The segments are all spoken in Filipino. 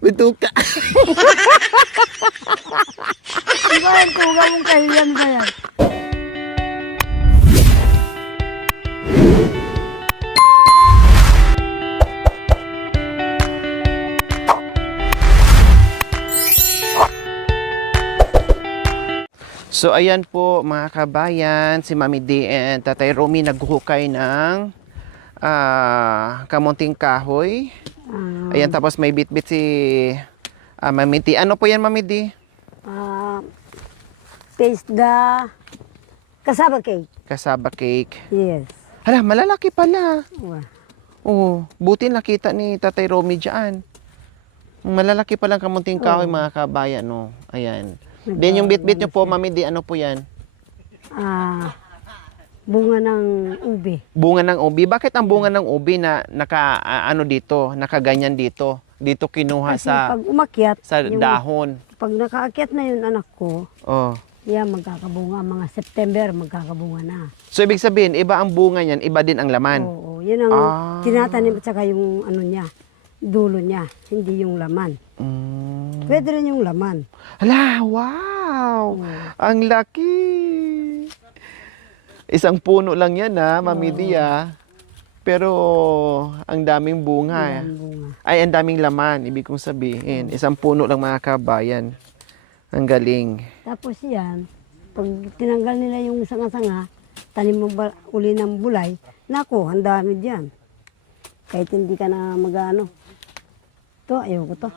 Bituka. Di ba yung tuga mong kahiyan ba yan? So ayan po mga kabayan, si Mami D and Tatay Romy naghuhukay ng kamunting kahoy. Ayan, tapos may bit-bit si Mami D. Ano po yan, Mami D? Pesda. Kasaba cake. Kasaba cake. Yes. Hala, malalaki pala. Wow. Oo, buti nakita ni Tatay Romy dyan. Malalaki palang kamunting kahoy mga kabayan, no? Ayan. Then yung bit-bit nyo po, Mami D, ano po yan? Bunga ng ubi. Bunga ng ubi. Bakit ang bunga ng ubi na nakaganyan dito? Dito kinuha Kasi sa pag umakyat, dahon. pag nakaakyat na yung anak ko, Oh. yan magkakabunga. Mga September, magkakabunga na. So ibig sabihin, iba ang bunga niyan, iba din ang laman. Oo, yun ang tinatanim at saka yung ano niya, dulo niya, hindi yung laman. Pwede rin yung laman. Hala, wow! Ang laki! Isang puno lang yan Mami D, Pero ang daming bunga. Bunga. Ay, ang daming laman, ibig kong sabihin. Isang puno lang mga kabayan. Ang galing. Tapos yan, pag tinanggal nila yung sanga-sanga, tanim mo uli ng bulay, naku, ang dami dyan. Kahit hindi ka na mag-ano. Ito, ayoko to.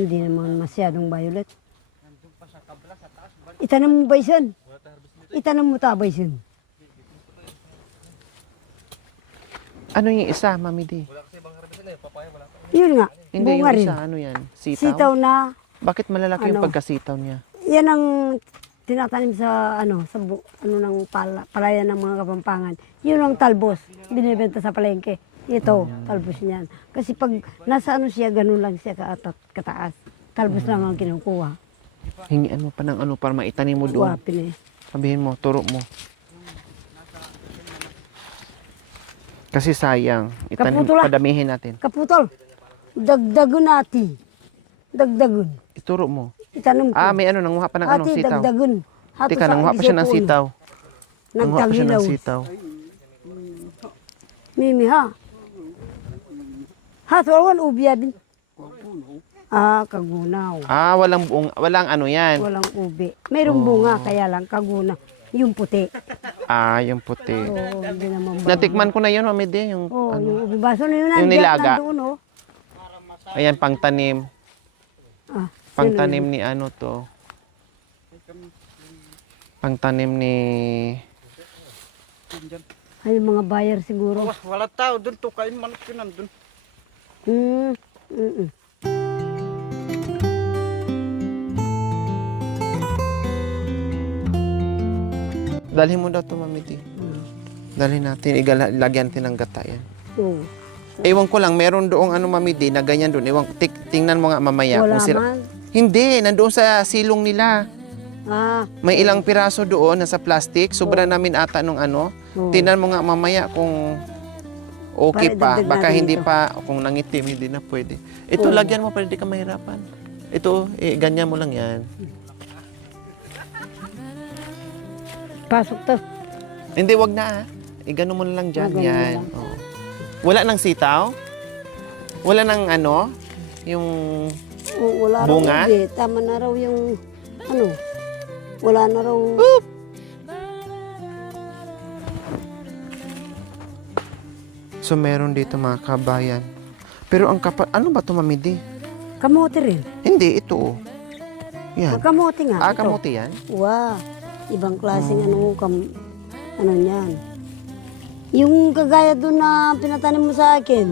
Hindi naman masyadong violet. Itanong mo ba isan? Itanong mo ta ba isan? Ano yung isa, Mami D? Yun nga, Hindi, bunga yung rin. isa, ano yan? Sitaw? Sitaw na, Bakit malalaki yung Ano? pagkasitaw niya? yan ang tinatanim sa ng palayan ng mga Kapampangan. Yun ang talbos, binibenta sa palengke. Ito, talbos niyan. Kasi pag nasa siya, ganun lang siya kataas. Talbos lang ang kinukuha. Hingian mo pa ng ano para maitanim mo doon. Guwapin eh. Sabihin mo, turo mo. Kasi sayang. Itanim, Kaputol, padamihin natin. Kaputol, dagdagun natin. Dagdagun. Ituro mo. Itanong ko. May ano, nanguha pa ng Ati, sitaw. dagdagun. Hato Teka, nanguha pa siya ng sitaw. Nanguha pa siya ng Nagtagilaw. sitaw. Mimi ha. Hato, awan ubi din. Kagunaw. Walang ano yan. Walang ubi. Mayroong bunga, kaya lang kagunaw. Yung puti. Yung puti. Oo, hindi naman ba. Natikman ko na yun, Mami D. Yung, Yung ubi. Baso na yun. Yung nandiyan, nilaga. nandoon, oh. ayan, pangtanim. Pangtanim sino ni ano to. Pangtanim ni... Ay, yung mga buyer siguro. Wala tao doon, tukain manok yun nandun. Dalhin mo daw to, Mami D. Dalhin natin, lagyan natin ng gata yan. Oo. Ewan ko lang, meron doong ano, Mami D, na ganyan doon. Tingnan mo nga mamaya. Wala kung sila- man. Hindi, nandoon sa silong nila. May ilang piraso doon, nasa plastic. Sobra namin ata nung ano. Tingnan mo nga mamaya kung okay pa. Para idagdag Baka natin hindi ito. pa, kung nangitim, hindi na pwede. Ito, lagyan mo para hindi ka mahirapan. Ito, ganyan mo lang yan. Pasok to. Hindi, wag na. Gano mo na lang dyan. Ganun Yan. lang. Oo. Wala nang sitaw? Wala nang ano? Yung... Wala Bunga? raw ubi. Tama na raw yung ano. Wala na raw. So, meron dito mga kabayan. Pero ang kapal... Ano ba ito, Mami D? Kamote rin. Hindi, ito. Yan. Kamote nga. ito. Kamote yan? Wow. Ibang klaseng ano niyan. Yung kagaya doon na pinatanim mo sa akin.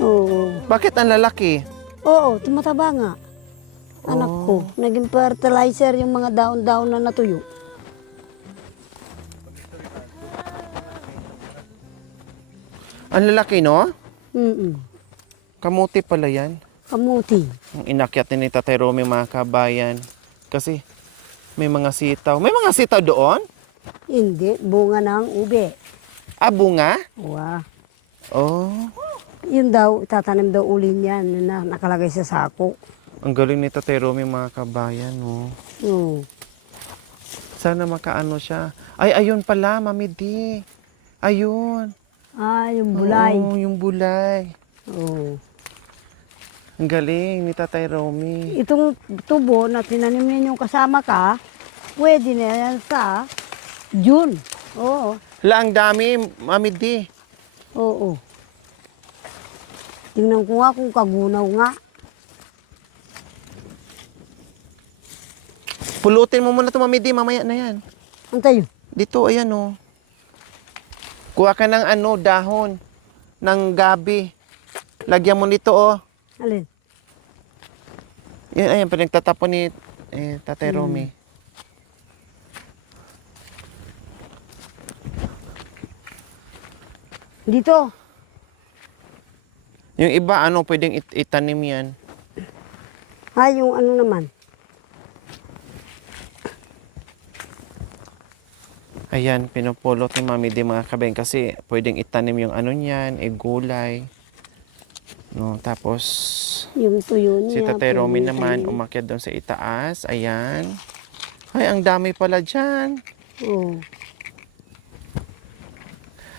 Oo. Bakit ang lalaki? Oo, tumataba nga. Anak ko. Naging fertilizer yung mga daon-daon na natuyo. Ang lalaki, no? Mm-mm. Kamote pala yan. Kamuti. Ang inakyat ni Tatay Romy, mga kabayan. Kasi may mga sitaw. May mga sitaw doon? Hindi, bunga ng ube. Bunga? Wow. Oh. Yun daw, tatanim daw uli niyan na nakalagay sa sako. Ang galing ni Tatay Romy, mga kabayan, no? Oo. Sana makaano siya. Ay, ayun pala, Mami D. Ayun. Yung bulay. Oo, yung bulay. Oo. Ang galing ni Tatay Romy. Itong tubo na tinanim ninyong kasama ka, pwede na yan sa June. Oo. Hala, ang dami, Mami D. Oo. Tingnan ko nga kung kagunaw nga. Pulutin mo muna ito, Mami D. Mamaya na yan. Antay. Dito, ayan, oh. Kuha ka ng dahon ng gabi. Lagyan mo nito, oh. Alin? Yan, ayan, pinagtatapon ni Tatay Romy. Dito. Yung iba, pwedeng itanim yan. Yung ano naman. Ayan, pinupulot ni Mami D, mga kabayan, kasi pwedeng itanim yung niyan, gulay. No, tapos Yung tuyo niya. si Tatay Romy pwede naman itanim. umakyat doon sa itaas. Ayan. Ay, ang dami pala dyan. Oo.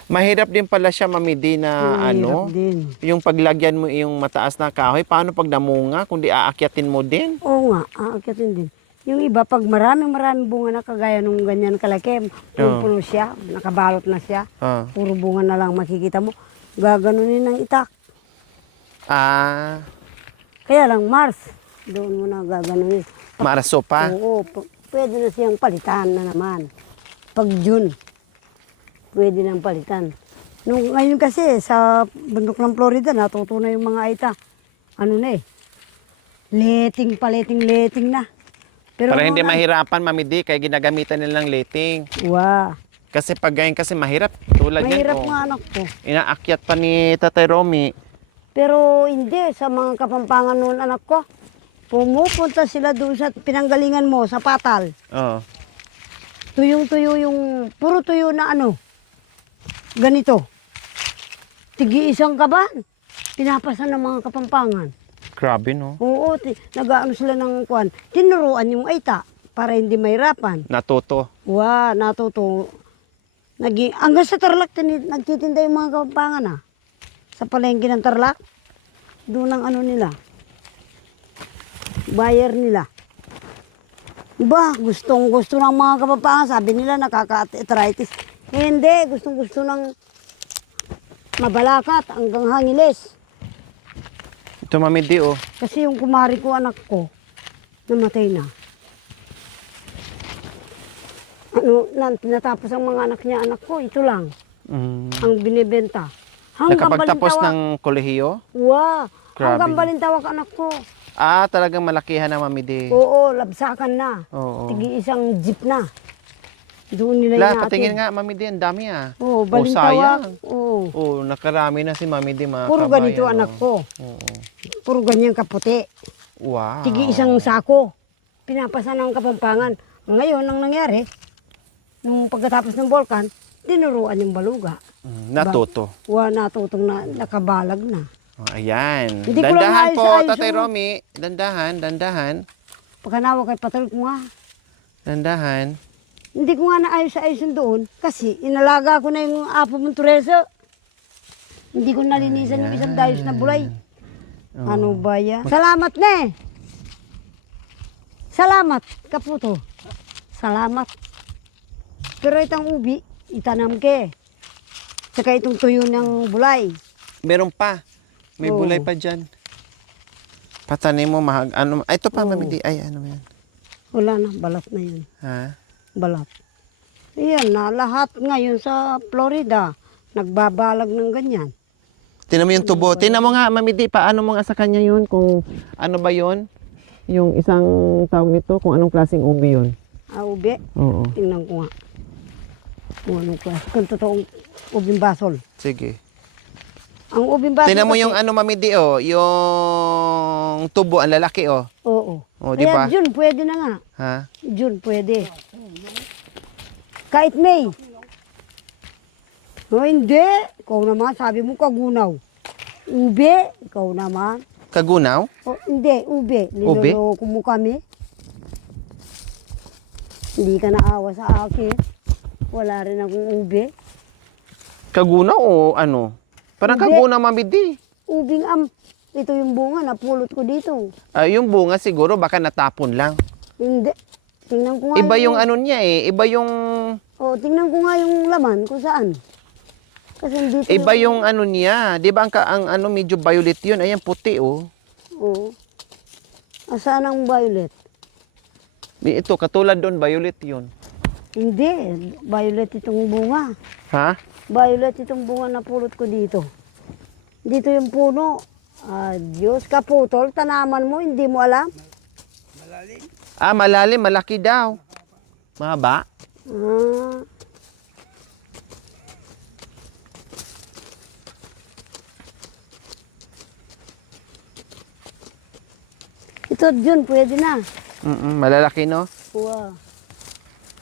Mahirap din pala siya, Mami D, na Mahirap din. yung paglagyan mo yung mataas na kahoy. Paano pag namunga? Kung di aakyatin mo din? Oo nga, aakyatin din. Yung iba, pag maraming bunga na kagaya nung ganyan kalaki, puno siya, nakabalot na siya, Ah. puro bunga na lang makikita mo, gaganunin ng itak. Ah, Kaya lang, Mars, doon mo na gaganunin. maraso pa. Oo, pwede na siyang palitan na naman. Pag June, pwede nang palitan. Ngayon kasi, sa bundok ng Florida, natuto na yung mga aita. Leting na. Pero Para hindi mga- mahirapan, Mami D, kaya ginagamitan nilang lating. Wow. Kasi pag ganyan kasi mahirap. Tulad Mahirap yan, nga anak ko. inaakyat pa ni Tatay Romy. Pero hindi, sa mga Kapampangan noon anak ko, pumupunta sila doon sa pinanggalingan mo, sa Patal. Oh. Tuyong-tuyo yung, puro tuyo na ganito. Tigi-isang kaban, pinapasan ng mga Kapampangan. Grabe, no? Oo, nag-aano sila ng kuwan. Tinuruan yung aita para hindi mahirapan. Natuto. Natuto. Hanggang sa Tarlac, nagtitinda yung mga Kapampangan Sa palengke ng Tarlac, doon ang nila. Buyer nila. Gustong-gusto ng mga Kapampangan. Sabi nila nakaka-arthritis. Hindi, gustong-gusto ng mabalakat hanggang hangiles. Ito, Mami D, oh. Kasi yung kumari ko, anak ko, namatay na. Tinatapos ang mga anak niya, anak ko, ito lang ang binibenta. Nakapagtapos Balintawak. ng kolehiyo? Grabe. Hanggang Grabe. balintawak, anak ko. Talagang malakihan na, Mami D. Oo, labsakan na. Oo. Tigi-isang jeep na. Doon nila La, inaatid. patingin nga, Mami D, ang dami, ah. Oo, sayang. balintawak. Oo. Oh, nakarami na si Mami D, mga Puro kabayan, ganito, oh. anak ko. Oo. Puro ganyan kaputi. Wow. Tigi-isang sako. Pinapasa ng Kapampangan. Ngayon, ang nangyari, nung pagkatapos ng volkan, tinuruan yung baluga. Natuto. Natutong na, nakabalag na. Oh, ayan. Hindi ko lang Dandahan po, maayos-ayos Tatay yung- Romy. Dandahan. Pagkanawa kay Patrol ko nga, Dandahan. hindi ko nga naayos-ayos yung doon kasi inalaga ko na yung apo mong Teresa. Hindi ko nalinisan yung isang dayos na bulay. Ano ba yan? Salamat na eh. Salamat, kaputo. Salamat. Pero itang ubi, itanam ke. Saka itong tuyo ng bulay. Meron pa. May Oo. bulay pa dyan. Patanim mo, ito pa, Mami D. Ay, ano yan? Wala na, balat na yun. Ha? Balat. Ayan na, lahat ngayon sa Florida, nagbabalag ng ganyan. Tinan mo yung tubo. Tinan mo nga, Mami D, paano mo nga sa kanya yun? Kung ano ba yun? Yung isang tawag nito, kung anong klaseng ubi yun. Ubi, Oo. tingnan ko nga. Kung anong klase. Kung totoong ubing basol. Sige. Ang ubing basol Tinan mo kasi- yung Mami D, oh. Yung tubo, ang lalaki, oh. Oo. Oh, di ba? Kaya June, pwede na nga. Ha? June, pwede. Kahit May. O hindi. Ikaw naman, sabi mo kagunaw. Ube, ikaw naman. Kagunaw? O, hindi, ube. Ube? Niloloko mo kami. Hindi ka naawa sa akin. Wala rin akong ube. Kagunaw o ano? Parang Ube. kagunaw, Mami D. Ubing ito yung bunga, napulot ko dito. Yung bunga siguro baka natapon lang. Hindi. Tingnan ko nga. Iba yung ano niya eh. Iba yung... Tingnan ko nga yung laman kung saan. Kasi dito. Iba yung ano niya. Di ba ang ano medyo violet yun? Ayan, puti oh. Oo. Saan ang violet? Ito, katulad doon, violet yun. Hindi. Violet itong bunga. Ha? Violet itong bunga na pulot ko dito. Dito yung puno. Diyos ka putol, tanaman mo, hindi mo alam. Malalim, malaki daw. Mahaba. Ito, Jun, pwede na. Malalaki, no? Wow.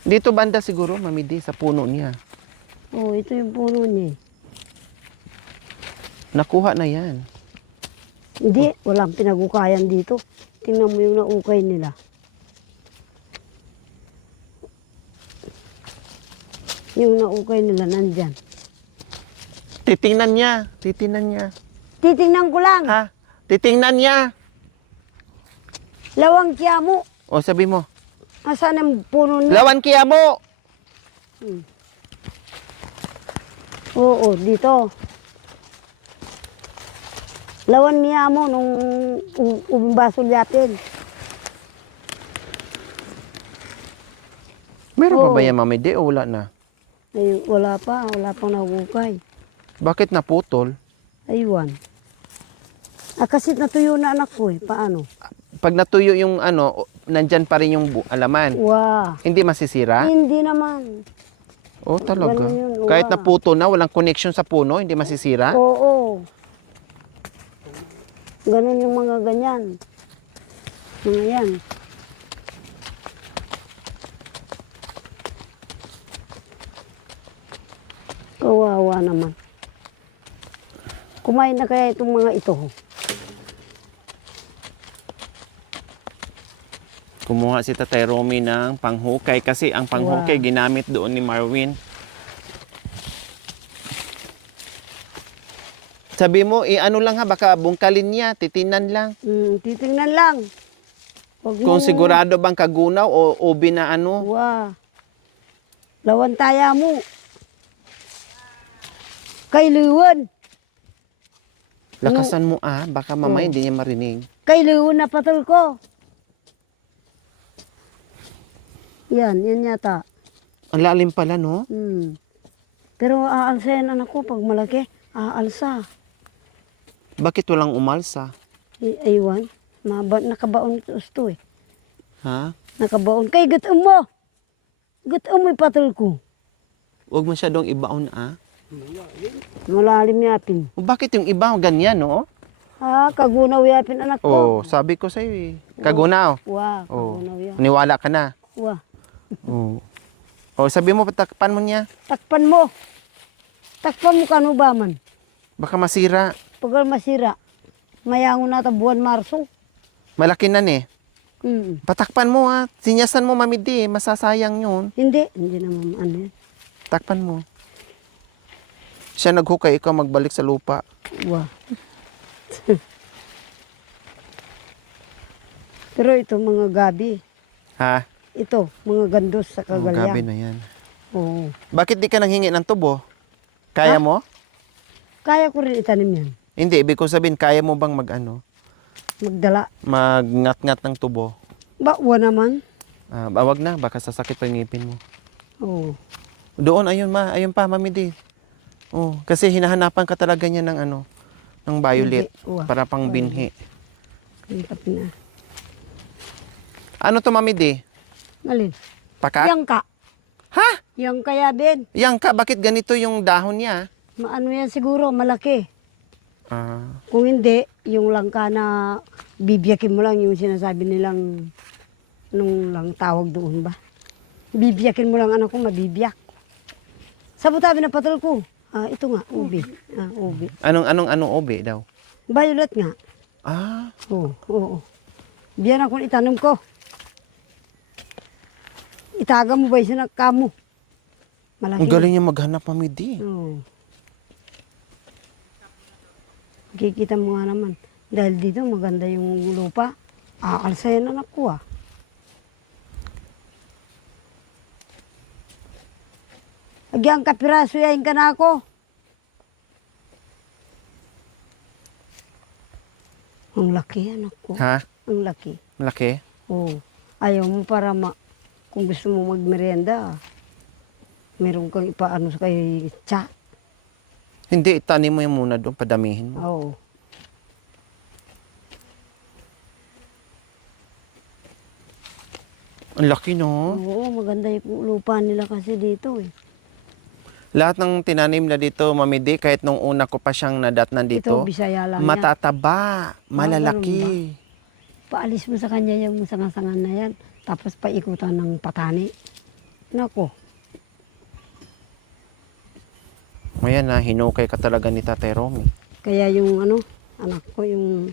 Dito banda siguro, Mami D, sa puno niya. Ito yung puno niya. Nakuha na yan. Hindi, walang pinagukayan dito. Tingnan mo yung naukay nila. Yung naukay nila nandyan. Titingnan niya. Titingnan niya. Titingnan ko lang. Ha? Titingnan niya. Lawang kiyamo. O, sabi mo. Asan ang puno niya? Lawan kaya mo! Oo, dito. Lawan niya mo nung umbasol yatin. Meron pa Oo. ba yan, Mami D, o wala na? Ay, wala pang nahukay. Bakit naputol? Aywan. Kasi natuyo na anak ko eh. Paano? Pag natuyo yung ano, nandyan pa rin yung alaman. Wow. Hindi masisira? Hindi naman. Oh, talaga. Ganun yun, Kahit wow. naputol na, walang connection sa puno, hindi masisira? Oo. Ganun yung mga ganyan. Mga yan. Kawawa naman. Kumain na kaya itong mga ito. Kumuha si Tatay Romy ng panghukay kasi ang panghukay ginamit doon ni Marwin. Sabi mo, ano lang ha, baka bungkalin niya, titinan lang. Titingnan lang. Huwag Kung mong- sigurado bang kagunaw o ubi na ano. Wow. Lawan taya mo. Kay Liwan. Lakasan mo baka mamaya hindi niya marinig. Kay Liwan na patol ko. Yan yata. Ang lalim pala, no? Pero aalsa yan anak ko pag malaki. Aalsa. Bakit walang umalsa? Aywan. Nakabaon gusto eh. Ha? Nakabaon. Kay gatom mo. Gatom mo patol ko. Huwag masyadong ibaon, Malalim yapin. O, bakit yung iba ganyan, no? Kagunaw yapin anak Oh, ko. sabi ko sa'yo eh. Kagunaw. Wow, Oh. kagunaw yan. Niwala ka na. Wow. Oh. Oh, sabi mo, patakpan mo niya. Takpan mo. Takpan mo kano ba man? Baka masira. Pag masira, mayangon na buwan Marso. Malaki na eh. Mm. Patakpan mo Sinyasan mo, Mami D. Masasayang yun. Hindi naman ano yan. Takpan mo. Siya naghukay, ikaw magbalik sa lupa. Wow. Pero ito mga gabi. Ha? Ito, mga gandos sa Oh, gabi kagalyan. na yan. Oo. Bakit di ka nanghingi ng tubo? Kaya mo? Kaya ko rin itanim yan. Hindi, ibig ko sabihin, kaya mo bang Magdala. magngat-ngat ng tubo? Bakwa naman. Wag na, baka sasakit pa yung ngipin mo. Oo. Doon, ayun pa, Mami D. Oh, kasi hinahanapan ka talaga niya ng ng violet Hindi. Uwa. para pang binhi. Hirap na. Ano to, Mami D? Alin? Pakat? Yang ka. Ha? Yang kaya din. Yang ka, bakit ganito yung dahon niya? Maano yan siguro, malaki. Ah, Kung hindi, yung langka na bibiyakin mo lang yung sinasabi nilang nung lang tawag doon ba? Bibiyakin mo lang anak ko, mabibiyak. Sa butabi na patol ko. Ito nga, ubi. Ubi. anong obe daw? Violet nga. Ah, Oo, oo. Biyan ako itanong ko. Itaga mo ba isa na kamo? Malaki. ang galing niya maghanap, Mami D. Oo. Kikita mo nga naman. Dahil dito maganda yung lupa. Aalsayan anak ko ah. Agyang kapiraso yain ka na ako. Ang laki anak ko. Ha? Ang laki. Malaki? Oo. Ayaw mo para kung gusto mo magmerienda, meron kang ipaano sa kay tsa. Hindi, itanim mo yan muna doon, padamihin mo. Oo. Ang laki, no? Oo, maganda yung lupa nila kasi dito eh. Lahat ng tinanim na dito, Mami D, kahit nung una ko pa siyang nadatnan Ito, dito, Bisaya lang yan. matataba, malalaki. Paalis mo sa kanya yung sangasangan na yan, tapos paikutan ng patani. Nako, Ayan na, hinukay ka talaga ni Tatay Romy. kaya yung anak ko, yung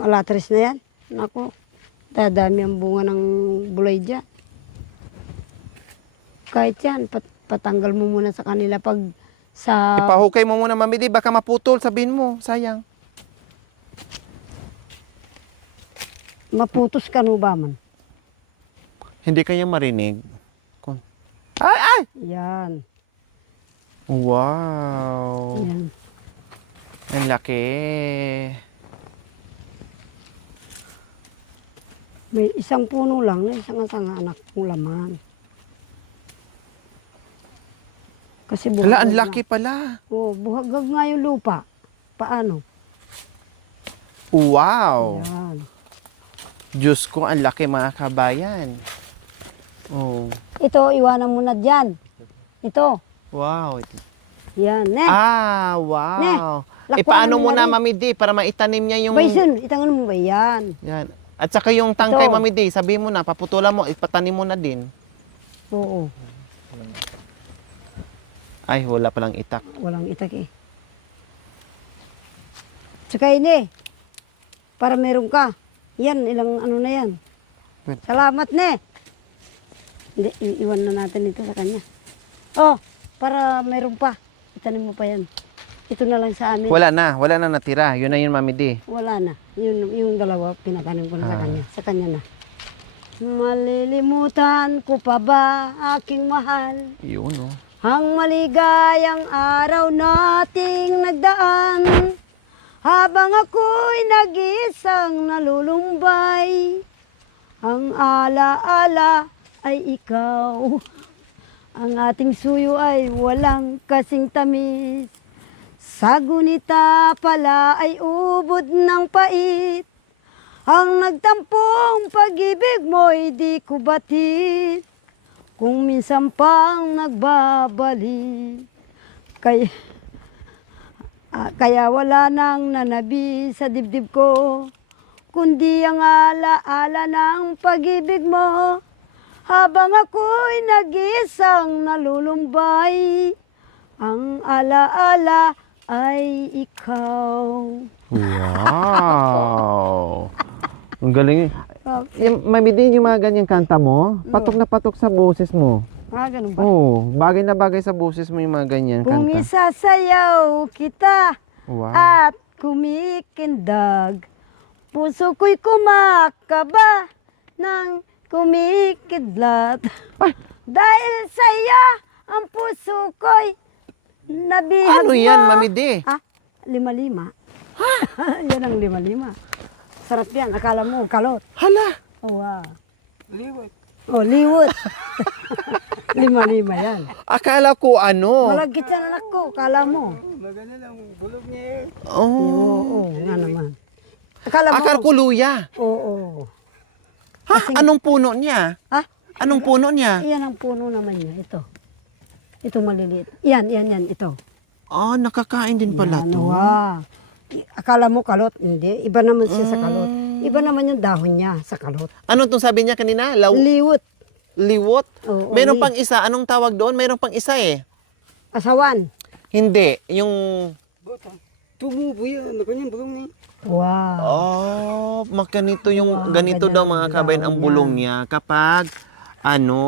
alatres na yan, nako, dadami ang bunga ng bulay dyan. Kahit yan, patanggal mo muna sa kanila pag sa... Ipahukay mo muna, Mami D, baka maputol, sabihin mo, sayang. Maputos ka no ba man? Hindi kanya marinig. Ay, ay! Yan, Wow! yan. Ang laki. May isang puno lang na isang anak kong laman. Kasi Hala, ang buhagag laki pala. Oo, buhagag nga yung lupa. Paano? Wow! Yan. Diyos ko, ang laki mga kabayan. Oh. Ito, iwanan mo na dyan. Ito. Wow. Yan, ne. Ah, wow. Lakuan Paano mo mo na na, rin. Mami D, para maitanim niya yung... Bison, itangan mo ba yan? Yan. At saka yung tangkay, Ito. Mami D, sabihin mo na, paputulan mo, ipatanim mo na din. Oo, Ay, wala palang itak. walang itak eh. Tsaka ini, para meron ka. Yan, ilang ano na yan. Wait. Salamat, ne. Hindi, iwan na natin ito sa kanya. Oh, para meron pa. Itanim mo pa yan. Ito na lang sa amin. Wala na natira. Yun na yun, Mami D. Wala na. Yung dalawa, pinatanim ko na sa Ah. kanya. Sa kanya na. Malilimutan ko pa ba, aking mahal? Yun, oh. Ang maligayang araw nating nagdaan, habang ako'y nag-iisang nalulumbay. Ang ala-ala ay ikaw, ang ating suyo ay walang kasing tamis. Sa gunita pala ay ubod ng pait, ang nagtampong pag-ibig mo'y di ko batid. Kung minsan pang nagbabalik, kaya wala nang nanabi sa dibdib ko, kundi ang ala-ala ng pag-ibig mo. Habang ako'y nag-iisang nalulumbay, ang ala-ala ay ikaw. Wow! Ang galing. Yung, Mami D, yung mga ganyang kanta mo, patok na patok sa boses mo. Ganun ba? Oo, bagay na bagay sa boses mo yung mga ganyan Kung kanta. isasayaw kita Wow. at kumikindag, puso ko'y kumakaba ng kumikidlat. Dahil sa'yo, ang puso ko'y nabihag Ano mo. yan, Mami D? Lima-lima. Yan ang lima-lima. Sarap yan. Akala mo, kalot. Hala! Oh, wow. Liwat. Oh, liwot. Lima-lima yan. Akala ko ano? Malagkit yan anak ko. Akala mo. Maganda lang bulog niya. Oh. Oo, nga naman. Akala mo. Akala ko luya. Oo. Ha? Anong puno niya? Ha? Anong puno niya? Iyan ang puno naman niya. Ito. Ito maliliit. Yan. Ito. Ah, nakakain din pala Yan, to. wow. Akala mo kalot. Hindi. Iba naman siya sa kalot. Iba naman yung dahon niya sa kalot. Ano itong sabi niya kanina? Liwot. Liwot? Oo, Meron li- pang isa. Anong tawag doon? Meron pang isa eh. Asawan. Hindi. Yung... Butang. Tumubo yan. Ano kanyang bulong niya? Wow. Oh, makanito yung Wow, ganito daw ganyan mga daw kabayan ang yan. bulong niya kapag ano,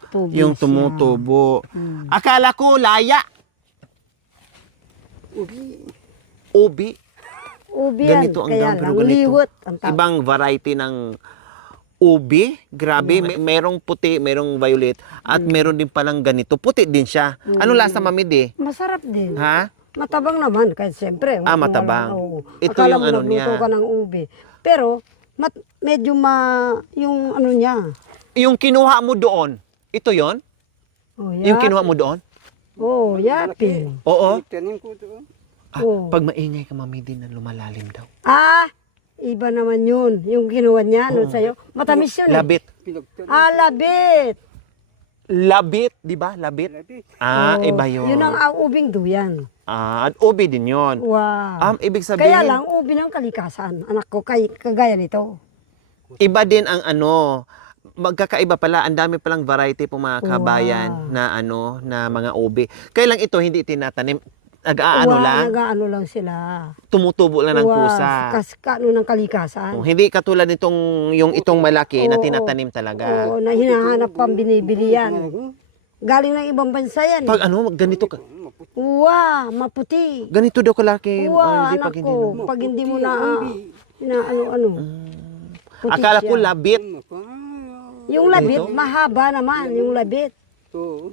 Tumutubo yung siya. tumutubo. Hmm. Akala ko laya, Ubi. ubi. Ubi yan. Ganito ang Kaya daw, pero lang, ganito. liwot ang tawag. Ibang variety ng ubi. Grabe, merong puti, merong violet, at meron din palang ganito. Puti din siya. Ano lasa, Mami Di? Masarap din. Ha? Matabang naman, kahit siyempre. Ah, kung matabang. oo. Ito Akala yung mo ano nagluto niya. ka ng ubi. Pero, medyo yung ano niya. Yung kinuha mo doon, ito yon? Oh, Yung kinuha mo doon? Oh, yapin. Oo. Tanim ko doon. Ah, Oo. pag maingay ka, Mami Di, na lumalalim daw. Ah, iba naman yun. Yung kinuha niya, ano sa'yo. Matamis yun. Labit. Pinagtanim. Ah, labit. Labit, di ba? Labit. Labit. Ah, Oh, iba yun. Yun ang ubing duyan. Ah, at ubi din yun. Wow. Ibig sabihin, Kaya lang, ubi ng kalikasan. Anak ko, kagaya nito. iba din ang ano, magkakaiba pala, ang dami palang variety po mga Wow. kabayan na ano, na mga ubi. Kaya lang ito hindi tinatanim, nag-aano lang, Nag-aano lang sila. tumutubo lang ng Wow, kusa. Ano ng kalikasan. Hindi katulad nitong yung itong malaki na Oo. tinatanim talaga. Oo, na hinahanap pang binibili yan. Galing ng ibang bansa yan. Pag ano, ganito ka. Wow, maputi. Ganito daw kalaki. Wow, hindi anak pag hindi. ko. Pag hindi mo na, ano. Puti Akala ko siya. labit. Yung labit, mahaba naman, yung labit. Oo.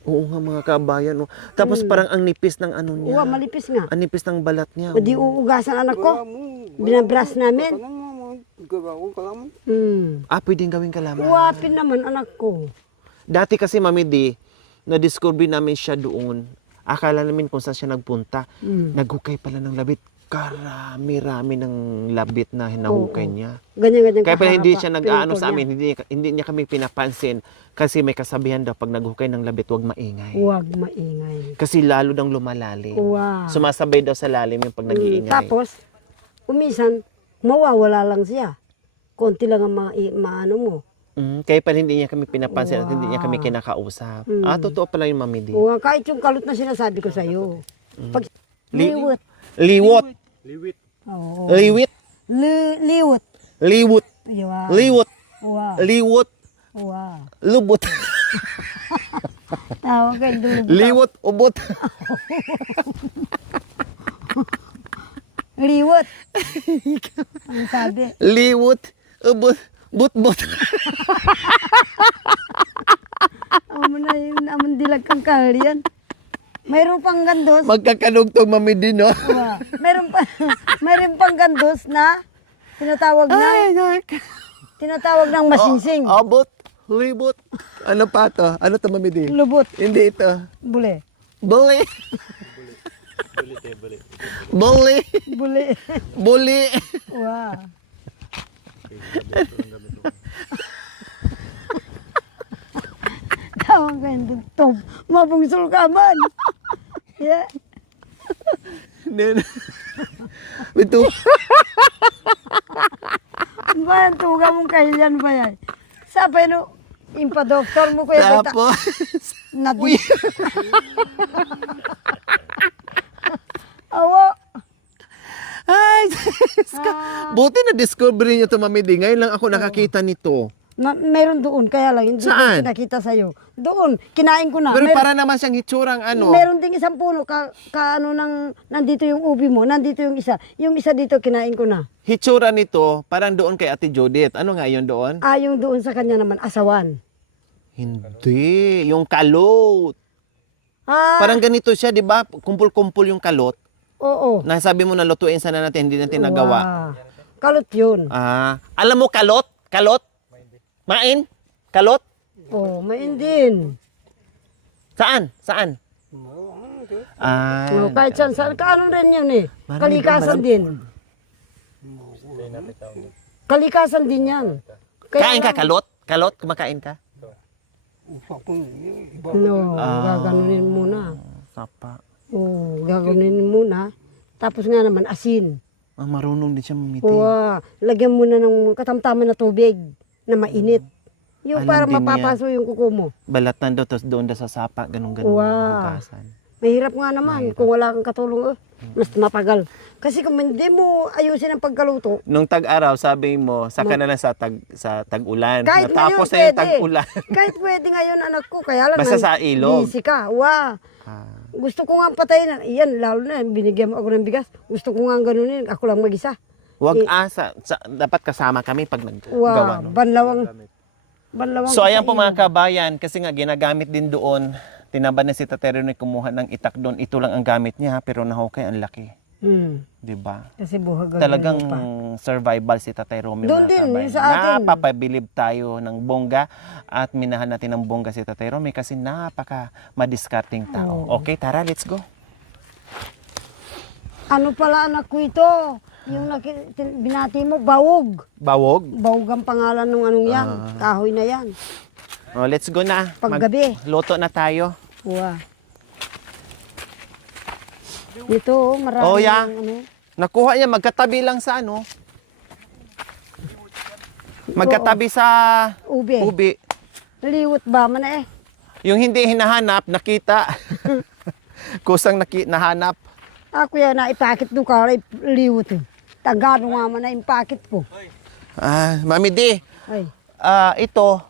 Oo nga mga kabayan. No. Tapos parang ang nipis ng ano niya. Wow, malipis nga. Ang nipis ng balat niya. O di uugasan anak ko. Binabras namin. Gawa ko kalaman. Pwedeng gawing kalaman. Uwapin naman anak ko. Dati kasi, Mami Di, na-discover namin siya doon. Akala namin kung saan siya nagpunta. Naghukay pala ng labit. Karami-rami ng labit na hinahukay niya. Ganyan-ganyan Kaya pala hindi kahaba, siya nag-aano pinutol sa niya. amin, hindi niya kami pinapansin. Kasi may kasabihan daw, pag naghukay ng labit, huwag maingay. Huwag maingay. Kasi lalo dang lumalalim. Wow. Sumasabay daw sa lalim yung pag nag-iingay. Tapos, kumisan, mawawala lang siya. Konti lang ang maano mo. Kaya pala hindi niya kami pinapansin at hindi niya kami kinakausap. Totoo pala yung Mami Di. Wow, kahit yung kalot na sinasabi ko sa'yo. Pag liwot. Liwot. Oo. Liwit. Liwot. Liwot. Wow. Liwot. Wow. Liwot. Wow. Lubot. Tawag kayo doon. Liwot. Ubot. Liwot. Ang sabi. Liwot. Ubot. Butbot. Amo na yun, amon dilag kang kaharian. Mayroon pang gandos. Magkakanugtog, Mami Di, no? Wow. Mayroon pang gandos na tinatawag ng masingsing. Abot. Libot. Ano pa to? Ano to, Mami Di? Lubot. Hindi ito. Bule. Bully. Bully. Bule. Bully. Wow. Tawag kayo dugtong. Mabungsol ka man. Yeah. Ito. Bayan, tuga mong kahilan ba yan? Sabay no, impa-doktor mo kuya. Tapos. Nadi. Awa. Ay, Diyos ka. Buti na-discover niyo ito, Mami Di. Ngayon lang ako nakakita nito. Meron doon, kaya lang, hindi ko Saan? nakita sa'yo. Doon, kinain ko na. Pero para naman siyang hitsurang ano. Meron ding isang puno, nandito yung ubi mo, nandito yung isa. Yung isa dito, kinain ko na. Hitsura nito, parang doon kay Ate Judith. Ano nga yun doon? Yung doon sa kanya naman, asawan. Hindi. Yung kalot. Parang, Parang ganito siya, di ba? Kumpul-kumpul yung kalot. oo. Nasabi mo na lutuin sana natin, hindi natin nagawa. Wow. Kalot yun. Alam mo kalot? Kalot? Main? Kalot? Main din. Saan? Saan? Kahit saan, kaano rin yun eh. Marami Kalikasan din. Kalikasan din yan. Kain ka kalot? Kalot? Kumakain ka? No, gaganunin muna. Sapa. Gaganunin muna. Tapos nga naman, asin. Marunong din siya mamiti. Lagyan mo na ng katamtaman na tubig na mainit. Yung Alam para din mapapaso yung kuko mo. Balatan daw, tapos doon daw sa sapa, ganun-ganun. Wow. Hugasan. Mahirap nga naman kung wala kang katulong. Mas matagal. Kasi kung hindi mo ayusin ang pagkaluto, Nung tag-araw, sabi mo, saka na lang sa tag-ulan. kahit Natapos ngayon na yung pwede. tag-ulan. Kahit pwede ngayon anak ko, kaya lang Basta sa ilog. busy ka. Wow. Gusto ko nga patayin. Iyan, lalo na, binigyan mo ako ng bigas. Gusto ko nga ganunin, ako lang mag-isa. Wag dapat kasama kami pag naggawa. Wow, No? banlawang So ko ayan sa po mga iyo. kabayan, kasi nga ginagamit din doon, tinabad na si Tatero ni kumuha ng itak doon, ito lang ang gamit niya, pero nahukay ang laki. Hmm, 'Di ba? kasi buhag Talagang pa. survival si Tatay Romeo. Doon mga din, kabayan. yung sa atin. Napapabilib tayo ng bongga at minahan natin ng bongga si Tatay Romeo kasi napaka madiskarting tao. Okay, tara, let's go. Ano pala anak ko ito? Yung binati mo, bawog. Bawog. Bawog ang pangalan ng anong yan. Kahoy na yan. Oh, let's go na. Paggabi. Luto na tayo. Wow. Ito, marami Oh, yeah. ano. Nakuha niya, magkatabi lang sa ano. Magkatabi sa Ube. ubi. Liwot ba man eh? Yung hindi hinahanap, nakita. Kusang nahanap. Ako yan na ipakit do ka, liwot eh. Tagano nga man na impakit ko. Mami D, Ay. ito,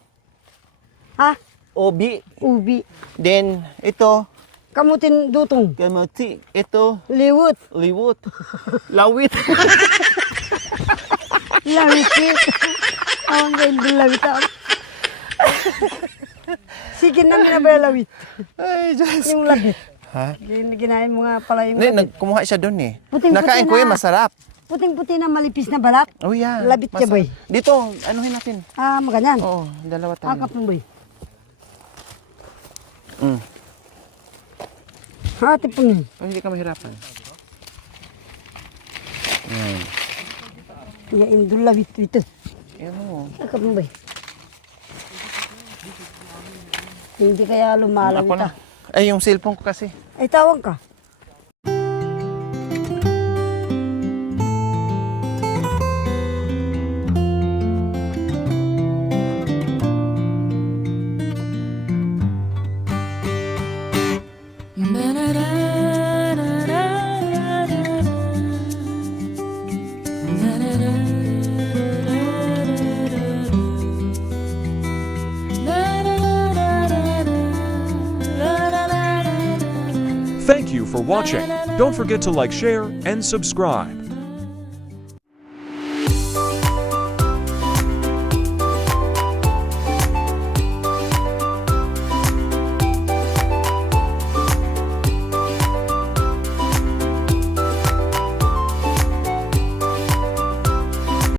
Ha? ubi. Ubi. Then, ito, Kamutin dutong. kamuti. Ito, Liwot. liwot. Lawit. Lawit eh. Ang ganda lawit ako. Sige na minabay lawit. Ay, Diyos. Yung labit. Ha? Ginahin mo nga pala yung Hindi, labit. kumuha siya doon eh. Puting-puti Nakain ko na. yun, masarap. Puting-puti na malipis na balat. Oh, yeah. Labit ka, boy. Dito, anuhin natin. Maganyan. Oo, dalawa tayo. Akap mo boy. Mm. Hati po niyan. Oh, hindi ka mahirapan. Ya indul labit ito. Yan mo. Akap mo boy. Hindi kaya lumalawit Ako na. Ay, yung cellphone ko kasi. Ay tawag ka. Thank you for watching. Don't forget to like, share, and subscribe.